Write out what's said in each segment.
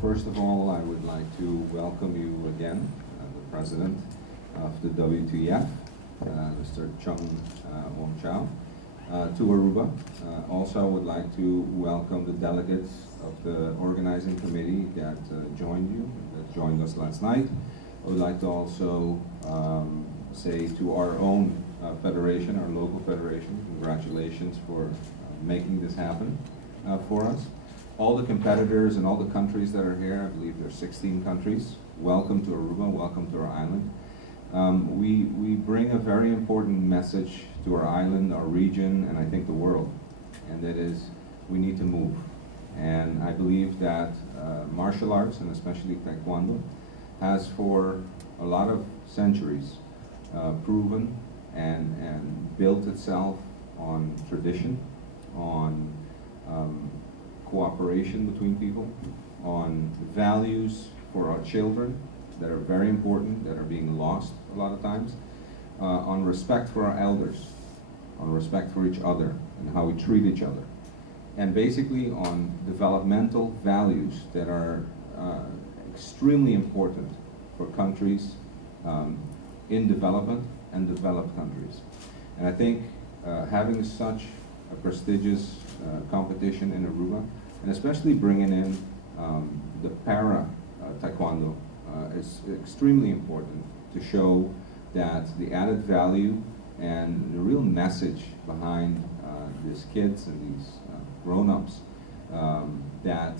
first of all, I would like to welcome you again, the President of the WTF, Mr. Chung Wong Chow, to Aruba. Also, I would like to welcome the delegates of the organizing committee that joined us last night. I would like to also say to our own federation, our local federation, congratulations for making this happen for us. All the competitors and all the countries that are here, I believe there's 16 countries, welcome to Aruba, welcome to our island. We bring a very important message to our island, our region, and I think the world, and that is we need to move. And I believe that martial arts, and especially Taekwondo, has for a lot of centuries proven and built itself on tradition, on cooperation between people, on values for our children that are very important, that are being lost a lot of times, on respect for our elders, on respect for each other and how we treat each other, and basically on developmental values that are extremely important for countries in development and developed countries. And I think having such a prestigious competition in Aruba, and especially bringing in the para taekwondo is extremely important to show that the added value and the real message behind these kids and these grown-ups that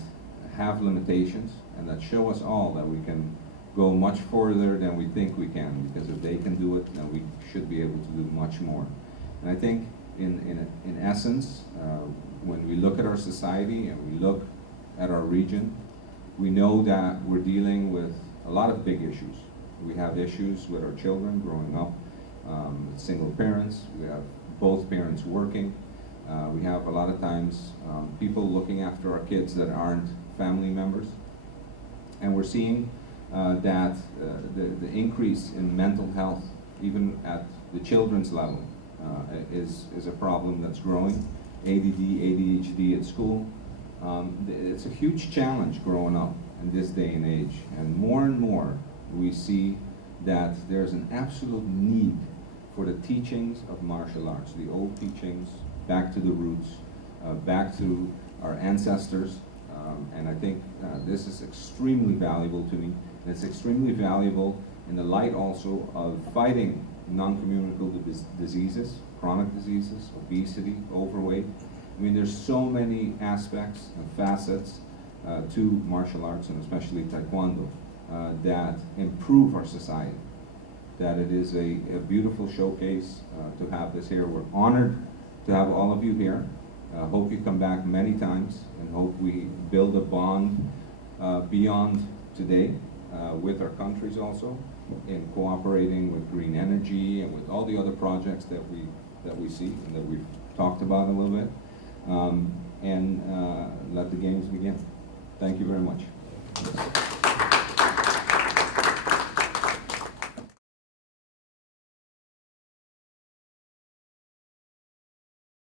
have limitations and that show us all that we can go much further than we think we can, because if they can do it, then we should be able to do much more. And I think in essence, when we look at our society and we look at our region, we know that we're dealing with a lot of big issues. We have issues with our children growing up, single parents, we have both parents working, we have a lot of times people looking after our kids that aren't family members, and we're seeing that the increase in mental health, even at the children's level, is a problem that's growing. ADD, ADHD at school. It's a huge challenge growing up in this day and age, and more we see that there's an absolute need for the teachings of martial arts, the old teachings, back to the roots, back to our ancestors, and I think this is extremely valuable to me, and it's extremely valuable in the light also of fighting non-communicable diseases, chronic diseases, obesity, overweight. I mean, there's so many aspects and facets to martial arts, and especially Taekwondo, that improve our society. That it is a beautiful showcase to have this here. We're honored to have all of you here. Hope you come back many times, and hope we build a bond beyond today with our countries also, in cooperating with green energy and with all the other projects that we see and that we've talked about a little bit, and let the games begin. Thank you very much.